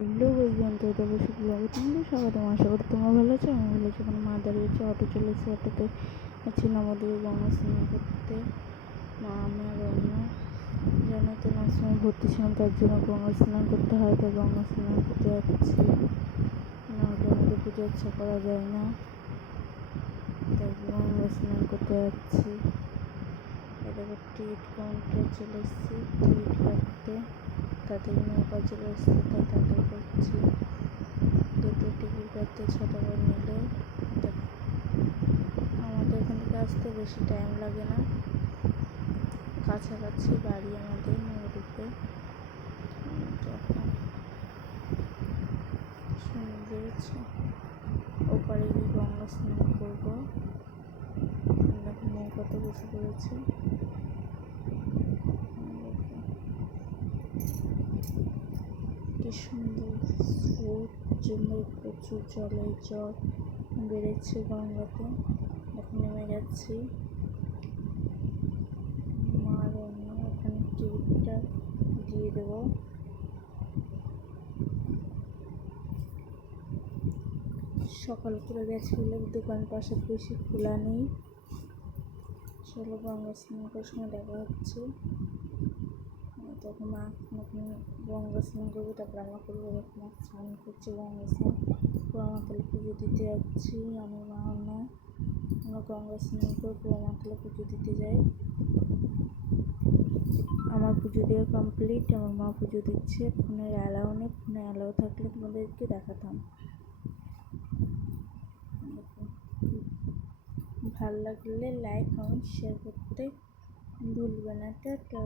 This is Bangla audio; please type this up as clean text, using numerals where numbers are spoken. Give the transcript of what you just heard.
হ্যালো বন্ধু, অবশ্যই ব্লগে তোমাদের স্বাগতম। আশা করি তোমরা ভালো আছো, আমি ভালো আছি। ওখানে মা দাঁড়িয়েছে, অটো চলেছে, অটোতে আছি নবদ্বীপে গঙ্গা স্নান করতে। মা, আমি আর অন্য জানো তো লাস্ট সময় ভর্তি ছিলাম, তার জন্য গঙ্গা স্নান করতে হয়, তাই গঙ্গা স্নান করতে যাচ্ছি। না হলে আমাদের পুজো ইচ্ছা করা যায় না, তাই গঙ্গা স্নান করতে যাচ্ছি। এবার টিকিট কাউন্টারে চলে এসেছি টিকিট কাটতে। তাদের নৌকা চলে এসছে, তাই তাদের করছি। দুটো টিকিট কাটতে 6 টাকা নিলে। আমাদের এখান থেকে আসতে বেশি টাইম লাগে না, কাছাকাছি বাড়ি আমাদের নবদ্বীপে। এখন সমুদ্রের ওপারে গিয়ে গঙ্গা স্নান করবো। নৌকাতে বসে পড়েছে। কি সুন্দর স্রোত, জন্য প্রচুর জল বেড়েছে গঙ্গাতে। এখন নেমে যাচ্ছি। মার অন্য ওখানে টিকিটটা দিয়ে দেবো। সকাল করে গেছে বলে দোকান পাশে বেশি খোলা নেই। চলো গঙ্গা স্নান করার সময় দেখা হচ্ছে। তখন মা এখন গঙ্গা স্নান করবে, তারপর আমরা করবো। মা স্নান করছে, গঙ্গা স্নান পোড়ামাতলে পুজো দিতে যাচ্ছি। আমি, মা, না আমরা গঙ্গা স্নান করে পোড়ামাতলে পুজো দিতে যাই। আমার পুজো দেওয়া কমপ্লিট, আমার মা পুজো দিচ্ছে। ফোনের অ্যালাউ নেই, ফোনে অ্যালাউ থাকলে তোমাদেরকে দেখাতাম। ভালো লাগলে লাইক, কমেন্ট, শেয়ার করতে ভুলবে না। টাটা।